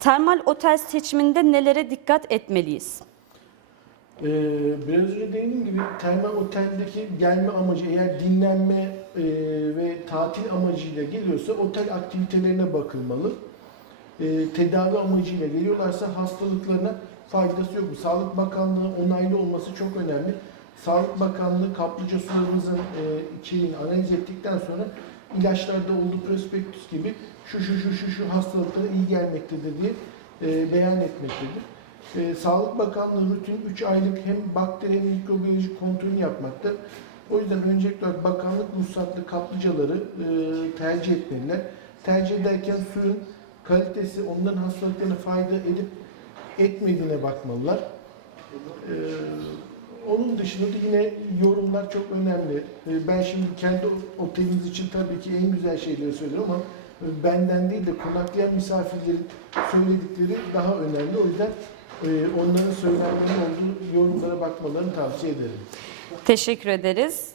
Termal otel seçiminde nelere dikkat etmeliyiz? Ee, biraz önce dediğim gibi termal oteldeki gelme amacı eğer dinlenme e, ve tatil amacıyla geliyorsa otel aktivitelerine bakılmalı. E, tedavi amacıyla geliyorlarsa hastalıklarına faydası yok mu? Sağlık Bakanlığı onaylı olması çok önemli. Sağlık Bakanlığı kaplıca sularımızın e, içeriğini analiz ettikten sonra ilaçlarda olduğu prospektüs gibi şu şu şu şu şu hastalıklara iyi gelmektedir diye e, beyan etmektedir. E, Sağlık Bakanlığı rutin 3 aylık hem bakteri hem mikrobiyoloji kontrolünü yapmakta. O yüzden öncelikli olarak bakanlık ruhsatlı kaplıcaları e, tercih etmeliler. Tercih ederken suyun kalitesi onların hastalıklarına fayda edip etmediğine bakmalılar. E, onun dışında da yine yorumlar çok önemli. E, ben şimdi kendi otelimiz için tabii ki en güzel şeyleri söylüyorum ama e, benden değil de konaklayan misafirlerin söyledikleri daha önemli. O yüzden e, onların söylemlerinin olduğu yorumlara bakmalarını tavsiye ederim. Teşekkür ederiz.